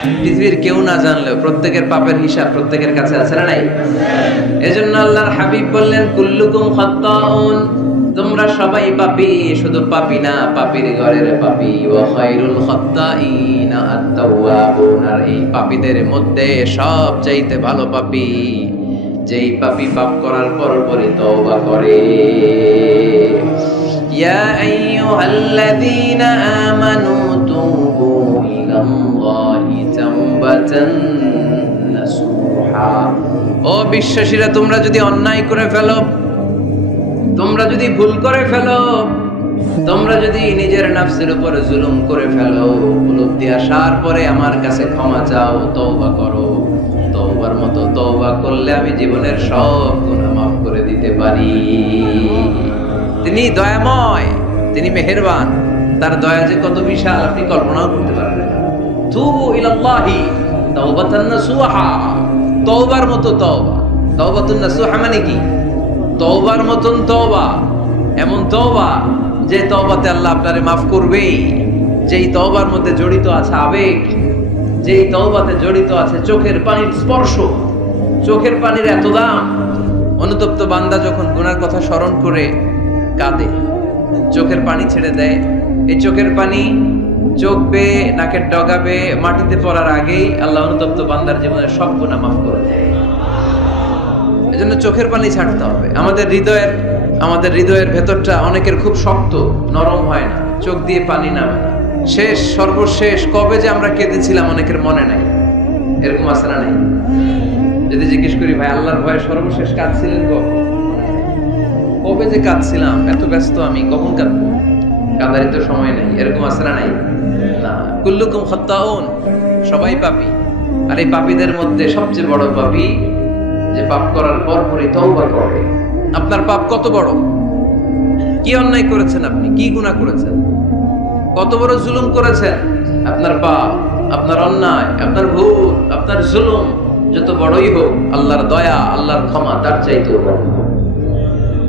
পৃথিবীর কেউ না জানলেও প্রত্যেকের পাপের হিসাব প্রত্যেকের কাছে আছে না নাই? এজন্য আল্লাহর হাবিব বললেন কুল্লুকুম খাত্তাউন, তোমরা সবাই পাপী, শুধু পাপী না, পাপীর ঘরের পাপী। ওয়া খায়রুল খাত্তাইনা আত-তাওয়াবুন, আর এই পাপীদের মধ্যে সবচাইতে ভালো পাপী যেই পাপী পাপ করার পরপরই তওবা করে। ইয়া আইয়ুহাল্লাযীনা আমানু তুবু ইলাল্লাহি তাওবাতান নাসুহা। ও বিশ্বাসীরা, তোমরা যদি অন্যায় করে ফেলো, তোমরা যদি ভুল করে ফেলো, তোমরা যদি নিজের নফসের উপর জুলুম করে ফেলো, উপলব্ধি আসার পরে আমার কাছে ক্ষমা চাও, তওবা করো। তওবার মতো তওবা করলে আমি জীবনের সব গুনাহ মাফ করে দিতে পারি। তিনি দয়াময়, তিনি মেহেরবান, তার দয়া যে কত বিশাল আপনি কল্পনাও করতে পারবেন না। তুবু ইলাল্লাহি তাওবাতান নাসুহা, তওবার মতো তওবা। তাওবাতুন নাসুহা মানে কি? তওবার মতন তওবা, এমন তওবা যে তওবাতে আল্লাহ আপনারে মাফ করবেই, যেই তওবার মধ্যে জড়িত আছে আবেগ, যেই তওবাতে জড়িত আছে চোখের পানির স্পর্শ, চোখের পানির এত দাম। অনুতপ্ত বান্দা যখন গুনার কথা স্মরণ করে কাঁদে, চোখের পানি ছেড়ে দেয়, এই চোখের পানি চোখ বেয়ে নাকের ডগা বেয়ে মাটিতে পড়ার আগেই আল্লাহ অনুতপ্ত বান্দার জীবনের সব গুনাহ মাফ করে দেয়। এজন্য চোখের পানি ছাড়তে হবে। আমাদের হৃদয়ের ভেতরটা অনেকের খুব শক্ত, নরম হয় না, চোখ দিয়ে পানি নামে না। সর্বশেষ কবে যে আমরা কেঁদেছিলাম অনেকের মনে নাই, এরকম আছে না নাই? যদি জিজ্ঞেস করি ভাই আল্লাহর ভয়ে সর্বশেষ কাঁদছিলেন কবে যে কাঁদছিলাম, এত ব্যস্ত আমি, কখন কাঁদবো, কাঁদারই তো সময় নেই, এরকম আছে না নাই? না, কুল্লুকুম খাত্তাউন, সবাই পাপী। আর এই পাপীদের মধ্যে সবচেয়ে বড় পাপী যে পাপ করার পরপরই তওবা করে। আপনার পাপ কত বড়? কি অন্যায় করেছেন আপনি? কি গুনাহ করেছেন? কত বড় জুলুম করেছেন? আপনার পাপ, আপনার অন্যায়, আপনার ভুল, আপনার জুলুম যত বড়ই হোক, আল্লাহর দয়া, আল্লাহর ক্ষমা তার চাইতেও বড়।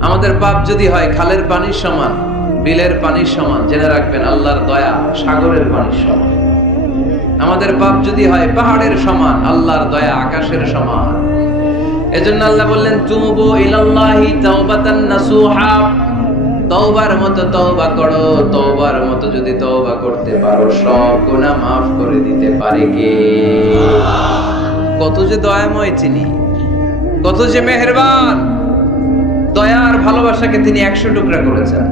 আমাদের পাপ যদি হয় খালের পানির সমান, বিলের পানির সমান, জেনে রাখবেন আল্লাহর দয়া সাগরের পানির সমান। আমাদের পাপ যদি হয় পাহাড়ের সমান, আল্লাহর দয়া আকাশের সমান। এজন্য আল্লাহ বললেন তুবু ইলাল্লাহি তাওবাতান নাসুহা, তওবার মতো তওবা করো। তওবার মতো যদি তওবা করতে পারো, সব গুনাহ মাফ করে দিতে পারে কে? কত যে দয়াময় তিনি, কত যে মেহেরবান। দয়ার ভালোবাসাকে তিনি 100 টুকরা করেছেন।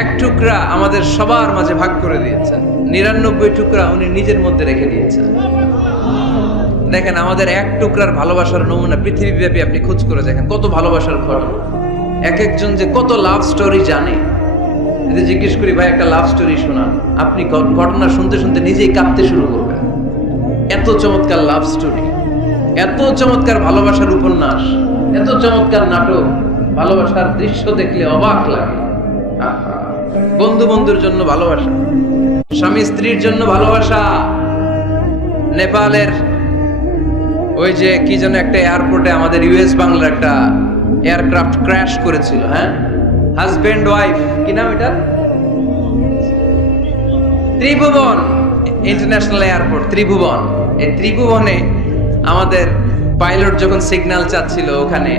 এক টুকরা আমাদের সবার মাঝে ভাগ করে দিয়েছেন, 99 টুকরা উনি নিজের মধ্যে রেখে দিয়েছেন। দেখেন আমাদের এক টুকরার ভালোবাসার নমুনা পৃথিবীব্যাপী আপনি খোঁজ করে দেখেন, কত ভালোবাসার ঘটনা। এক একজন যে কত লাভ স্টোরি জানে। যদি জিজ্ঞেস করি ভাই একটা লাভ স্টোরি শোনান, আপনি ঘটনা শুনতে শুনতে নিজেই কাঁদতে শুরু করবেন। এত চমৎকার লাভ স্টোরি, এত চমৎকার ভালোবাসার উপন্যাস, এত চমৎকার নাটক, ভালোবাসার দৃশ্য দেখলে অবাক লাগে। বন্ধু বন্ধুর জন্য ভালোবাসা, স্বামী স্ত্রীর জন্য ভালোবাসা। নেপালের ওই যে কি যেন একটা এয়ারপোর্টে আমাদের ইউএস বাংলার একটা এয়ারক্রাফট ক্র্যাশ করেছিল, হ্যাঁ, হাজবেন্ড ওয়াইফ, কি নাম এটা? ত্রিভুবন ইন্টারন্যাশনাল এয়ারপোর্ট, ত্রিভুবন। এই ত্রিভুবনে আমাদের পাইলট যখন সিগন্যাল চাচ্ছিল, ওখানে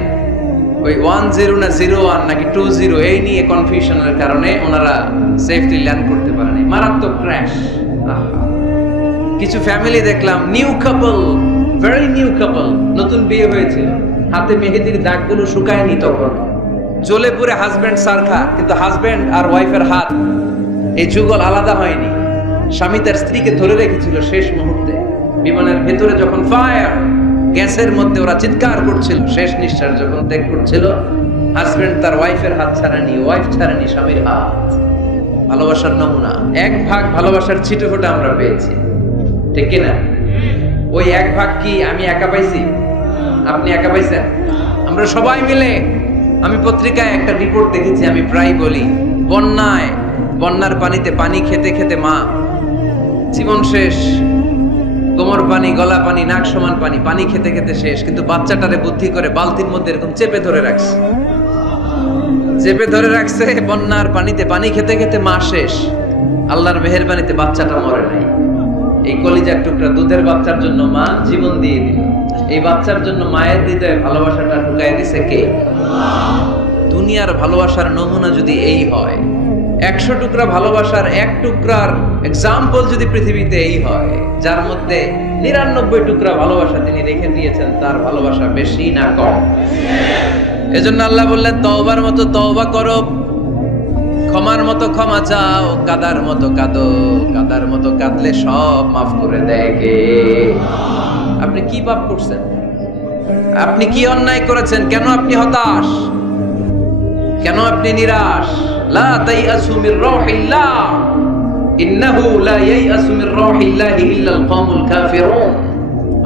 ওই 10 না 01 নাকি 20 এই নিয়ে কনফিউশনের কারণে ওনারা সেফলি ল্যান্ড করতে পারেনি। মারাত্মক ক্র্যাশ। কিছু ফ্যামিলি দেখলাম, নিউ কাপল, ভেরি নিউ কাপল, নতুন বিয়ে হয়েছিল, হাতে মেহেদির দাগগুলো শুকায়নি তখন, জ্বলে পুরে হাজবেন্ড সারখা, কিন্তু হাজবেন্ড আর ওয়াইফের হাত, এই যুগল আলাদা হয়নি। স্বামী তার স্ত্রীকে ধরে রেখেছিল শেষ মুহূর্তে। বিমানের ভেতরে যখন ফায়ার, গ্যাসের মধ্যে ওরা চিৎকার করছিল, শেষ নিঃশ্বাস যখন ত্যাগ করছিল, হাজবেন্ড তার ওয়াইফের হাত ছাড়েনি, ওয়াইফ ছাড়েনি স্বামীর হাত। ভালোবাসার নমুনা। এক ভাগ ভালোবাসার ছিটে ফোটা আমরা পেয়েছি, ঠিক কিনা? ওই এক ভাগ কি আমি একা পাইছি? আপনি একা পাইছেন? আমরা সবাই মিলে। আমি পত্রিকায় একটা রিপোর্ট দেখেছি, আমি প্রায় বলি, বন্যার পানিতে পানি খেতে খেতে মা জীবন শেষ, কোমর পানি, গলা পানি, নাক সমান পানি, পানি খেতে খেতে শেষ, কিন্তু বাচ্চাটারে বুদ্ধি করে বালতির মধ্যে এরকম চেপে ধরে রাখছে। বন্যার পানিতে পানি খেতে খেতে মা শেষ। আল্লাহর মেহেরবানিতে বাচ্চাটা মরে নাই। এই কলিজার টুকরা দুধের বাচ্চার জন্য মা জীবন দিয়ে দিল, এই বাচ্চার জন্য মায়ের হৃদয়ে ভালোবাসাটা ঢুকাই দিছে কে? দুনিয়ার ভালোবাসার নমুনা যদি এই হয়, 100 টুকরা ভালোবাসার এক টুকরার এক্সাম্পল যদি পৃথিবীতে এই হয়, যার মধ্যে 99 টুকরা ভালোবাসা তিনি রেখে দিয়েছেন, তার ভালোবাসা বেশি না কম? এজন্য আল্লাহ বললেন তওবার মতো তওবা করো, ক্ষমার মতো ক্ষমা চাও, কাদার মতো কাঁদো, কাদার মতো কাঁদলে সব মাফ করে দেয় কে? আপনি কি পাপ করছেন? আপনি কি অন্যায় করেছেন? কেন আপনি হতাশ? কেন আপনি নিরাশ? লা তাইআসু মির রাহিল্লাহ, ইন্নাহু লা ইয়াইআসু মির রাহিল্লাহি ইল্লাল কওমুল কাফিরুন।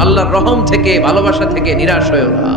আল্লাহর রহম থেকে, ভালোবাসা থেকে নিরাশ হয়ো না।